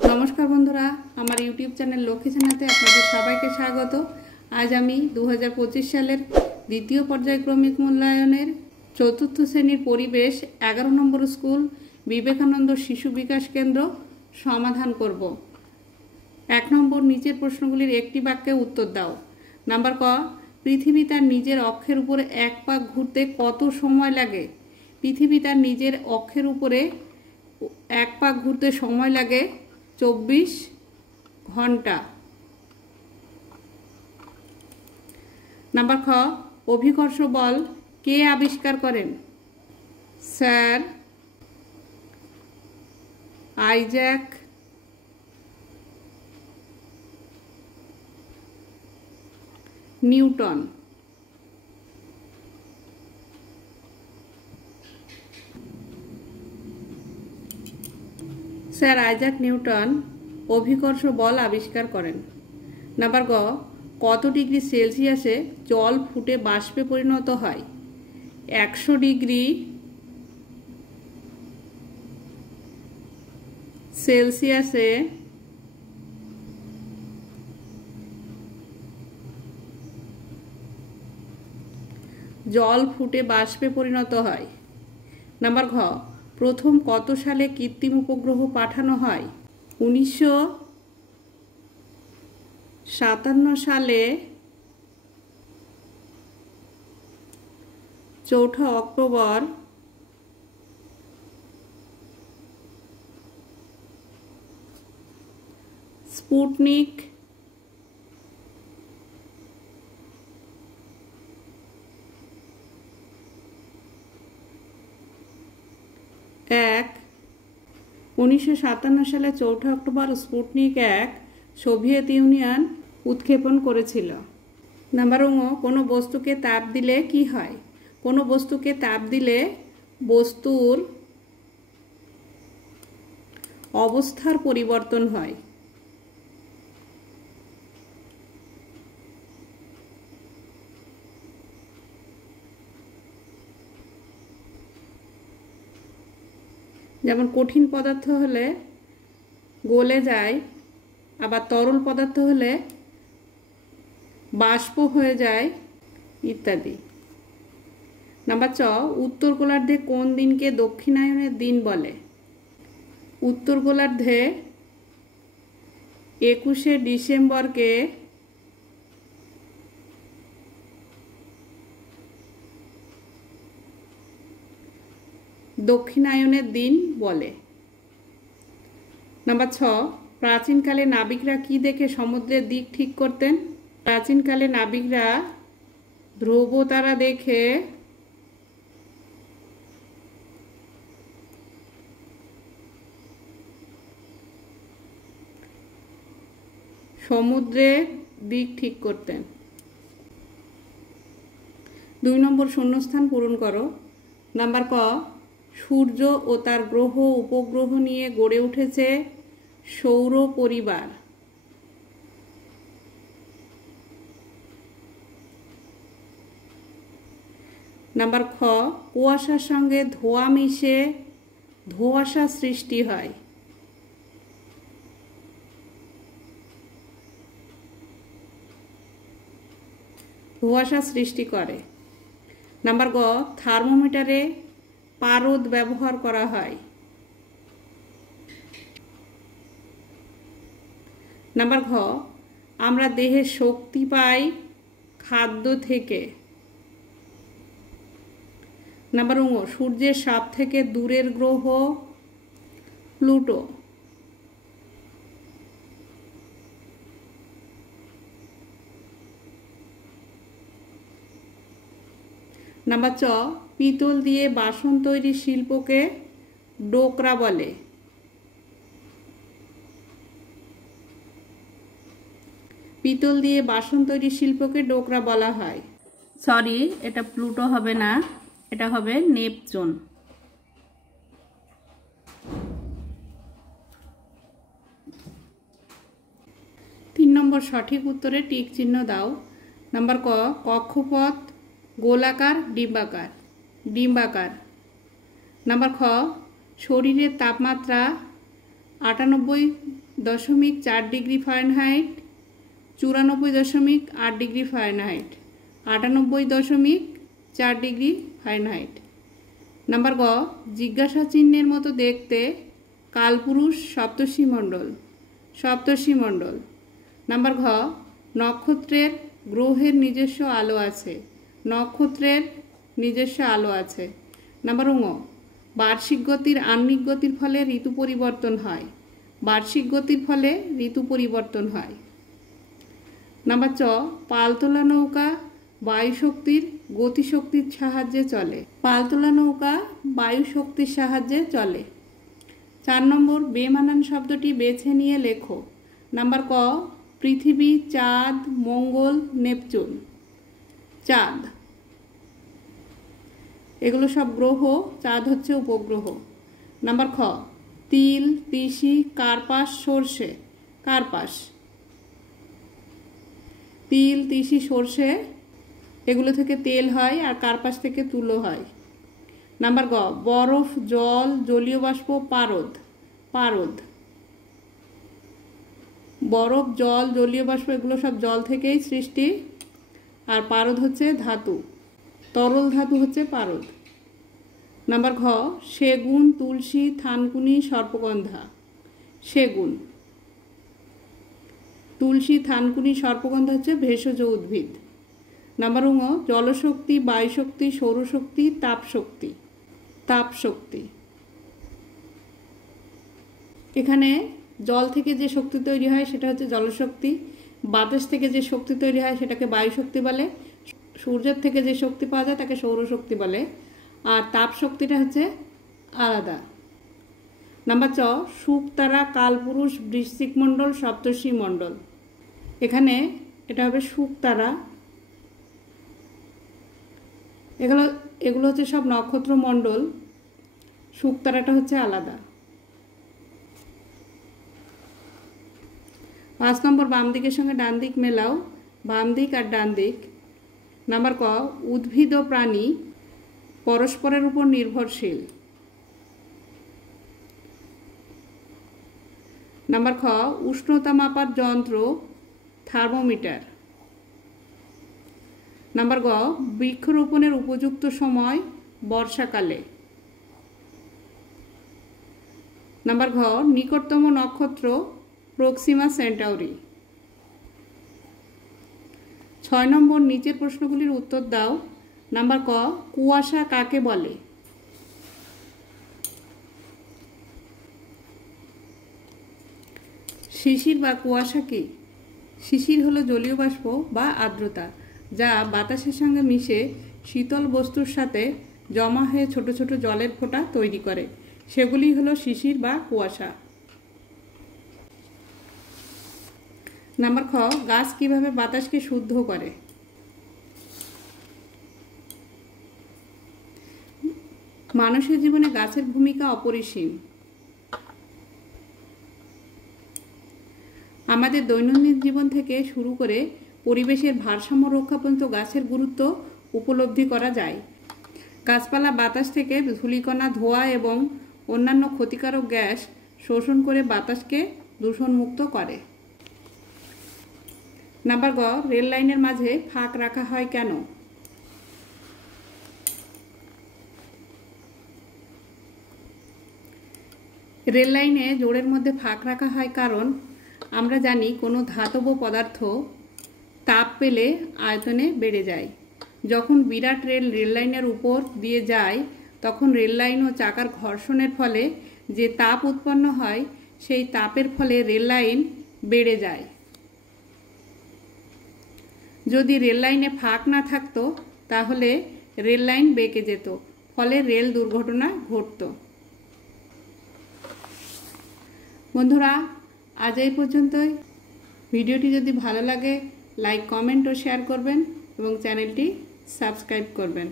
नमस्कार बंधुरा आमार यूट्यूब चैनल लक्ष्मी सेनाते आपनादेर सबाइके स्वागत। आज आमी 2025 सालेर द्वितीय पर्यायक्रमिक मूल्यायनेर चतुर्थ श्रेणीर परिवेश 11 नम्बर स्कूल विवेकानंद शिशु विकास केंद्र समाधान करब। 1 नम्बर नीचेर प्रश्नगुलिर एकटी वाक्ये उत्तर दाओ। नम्बर क पृथिवी तार निजेर अक्षेर उपरे एक पाक घुरते कत समय लागे? पृथिवी तार निजेर अक्षेर उपरे एक पाक घुरते समय लागे 24 घंटा। नम्बर ख अभिकर्ष बल के आविष्कार करें? Sir Isaac Newton. Sir Isaac Newton অভিকর্ষ বল আবিষ্কার করেন। নাম্বার গ কত ডিগ্রি সেলসিয়াসে জল ফুটে বাষ্পে পরিণত হয়? 100 ডিগ্রি সেলসিয়াসে জল ফুটে বাষ্পে পরিণত হয়। নাম্বার ঘ প্রথম কত সালে কৃত্রিম উপগ্রহ পাঠানো হয়? 1957 সালে 4 অক্টোবর স্পুটনিক एक 1957 সালে 4 অক্টোবর স্পুটনিক 1 সোভিয়েত ইউনিয়ন উৎক্ষেপণ করেছিল। নাম্বার ঙ কোনো বস্তুকে তাপ দিলে কি হয়? কোনো বস্তুকে তাপ দিলে বস্তুর অবস্থার পরিবর্তন হয়। যেমন কঠিন পদার্থ হলে গলে যায়, আবার তরল পদার্থ হলে বাষ্প হয়ে যায় ইত্যাদি। নাম্বার চ উত্তর গোলার্ধে কোন দিনকে দক্ষিণায়নের দিন বলে? উত্তর গোলার্ধে 21শে ডিসেম্বরকে দক্ষিণায়নের দিন বলে। নাম্বার ছ প্রাচীনকালে নাবিকরা কি দেখে সমুদ্রের দিক ঠিক করতেন? প্রাচীনকালে নাবিকরা ধ্রুবতারা দেখে সমুদ্রের দিক ঠিক করতেন। 2 নম্বর শূন্যস্থান পূরণ করো। নাম্বার ক সূর্য ও তার গ্রহ উপগ্রহ নিয়ে গড়ে উঠেছে সৌর পরিবার। নাম্বার খ কুয়াশার সঙ্গে ধোঁয়া মিশে ধোঁয়াশা সৃষ্টি হয়। ধোঁয়াশা সৃষ্টি করে। নাম্বার গ থার্মোমিটারে পারদ ব্যবহার করা হয়। নাম্বার ঘ আমরা দেহের শক্তি পাই খাদ্য থেকে। নাম্বার ঙ সূর্যের সব থেকে দূরের গ্রহ প্লুটো। নাম্বার চ পিতল দিয়ে বাসন তৈরির শিল্পকে ডোকরা বলে। পিতল দিয়ে বাসন তৈরির শিল্পকে ডোকরা বলা হয়। সরি, এটা প্লুটো হবে না, এটা হবে নেপচুন। 3 নম্বর সঠিক উত্তরে টিক চিহ্ন দাও। নাম্বার ক কক্ষপথ গোলাকার ডিম্বাকার। ডিম্বাকার। নাম্বার খ শরীরের তাপমাত্রা 98 98.4 degree Fahrenheit, 94.8 degree Fahrenheit, 98.4 degree Fahrenheit. Number গ, জিজ্ঞাসা চিহ্নের মতো দেখতে কালপুরুষ সপ্তর্ষিমণ্ডল, সপ্তর্ষিমণ্ডল। নাম্বার ঘ, নক্ষত্রের গ্রহের নিজস্ব আলো আছে, নক্ষত্রের নিজস্ব আলো আছে। নাম্বার ঙ, বার্ষিক গতির আহ্নিক গতির ফলে ঋতু পরিবর্তন হয়, বার্ষিক গতির ফলে ঋতু পরিবর্তন হয়। নাম্বার চ, পালতোলা নৌকা বায়ুশক্তির গতিশক্তির সাহায্যে চলে, পালতোলা নৌকা বায়ুশক্তির সাহায্যে চলে। 4 নম্বর, বেমানান শব্দটি বেছে নিয়ে লেখো। নাম্বার ক, পৃথিবী, চাঁদ, মঙ্গল, নেপচুন। চাঁদ, এগুলো সব গ্রহ, চাঁদ হচ্ছে উপগ্রহ। নাম্বার খ, তিল, তিসি, কার্পাস, সর্ষে। কার্পাস, তিল, তিসি, সর্ষে এগুলো থেকে তেল হয় আর কার্পাস থেকে তুলো হয়। নাম্বার গ, বরফ, জল, জলীয় বাষ্প, পারদ। পারদ, বরফ, জল, জলীয় বাষ্প এগুলো সব জল থেকেই সৃষ্টি, আর পারদ হচ্ছে ধাতু, তরল ধাতু হচ্ছে পারদ। নাম্বার ঘ, সেগুন, তুলসী, থানকুনি, সর্পগন্ধা। সেগুন, তুলসী, থানকুনি, সর্পগন্ধা হচ্ছে ভেষজ উদ্ভিদ। নাম্বার ঙ, জলশক্তি, বায়ুশক্তি, সৌরশক্তি, তাপশক্তি। তাপশক্তি, এখানে জল থেকে যে শক্তি তৈরি হয় সেটা হচ্ছে জলশক্তি, বাতাস থেকে যে শক্তি তৈরি হয় সেটাকে বায়ুশক্তি বলে, সূর্যের থেকে যে শক্তি পাওয়া যায় তাকে সৌরশক্তি বলে, আর তাপ শক্তিটা হচ্ছে আলাদা। নাম্বার চ, শুকতারা, কালপুরুষ, বৃশ্চিক মণ্ডল, সপ্তর্ষি মণ্ডল। এখানে এটা হবে শুকতারা, এগুলো হচ্ছে সব নক্ষত্র মণ্ডল, শুকতারাটা হচ্ছে আলাদা। 5 নম্বর, বাম দিকের সঙ্গে ডান দিক মেলাও। বাম দিক আর ডান দিক। নাম্বার ক, উদ্ভিদ ও প্রাণী পরস্পরের উপর নির্ভরশীল। নাম্বার খ, উষ্ণতা মাপার যন্ত্র থার্মোমিটার। নাম্বার গ, বৃক্ষরোপণের উপযুক্ত সময় বর্ষাকালে। নাম্বার ঘ, নিকটতম নক্ষত্র প্রক্সিমা সেন্টাউরি। 6 নম্বর, নিচের প্রশ্নগুলির উত্তর দাও। নাম্বার ক, কুয়াশা কাকে বলে? শিশির বা কুয়াশা কি? শিশির হলো জলীয় বাষ্প বা আর্দ্রতা, যা বাতাসের সঙ্গে মিশে শীতল বস্তুর সাথে জমা হয়ে ছোট ছোট জলের ফোঁটা তৈরি করে, সেগুলি হলো শিশির বা কুয়াশা। নাম্বার খ, গাছ কিভাবে বাতাসকে শুদ্ধ করে? মানুষের জীবনে গাছের ভূমিকা অপরিসীম। আমাদের দৈনন্দিন জীবন থেকে শুরু করে পরিবেশের ভারসাম্য রক্ষা পর্যন্ত গাছের গুরুত্ব উপলব্ধি করা যায়। গাছপালা বাতাস থেকে ধূলিকণা, ধোঁয়া এবং অন্যান্য ক্ষতিকারক গ্যাস শোষণ করে বাতাসকে দূষণমুক্ত করে। নাম্বার গ, রেল লাইনের মাঝে ফাঁক রাখা হয় কেন? রেল লাইনে জোড়ের মধ্যে ফাঁক রাখা হয় কারণ আমরা জানি কোনো ধাতব পদার্থ তাপ পেলে আয়তনে বেড়ে যায়। যখন বিরাট রেল লাইনের উপর দিয়ে যায় তখন রেল লাইন ও চাকার ঘর্ষণের ফলে যে তাপ উৎপন্ন হয় সেই তাপের ফলে রেল লাইন বেড়ে যায়। যদি রেল লাইনে ফাঁক না থাকতো তাহলে রেল লাইন বেঁকে যেত, ফলে রেল দুর্ঘটনা ঘটত। বন্ধুরা, আজ এই পর্যন্তই। ভিডিওটি যদি ভালো লাগে লাইক, কমেন্ট ও শেয়ার করবেন এবং চ্যানেলটি সাবস্ক্রাইব করবেন।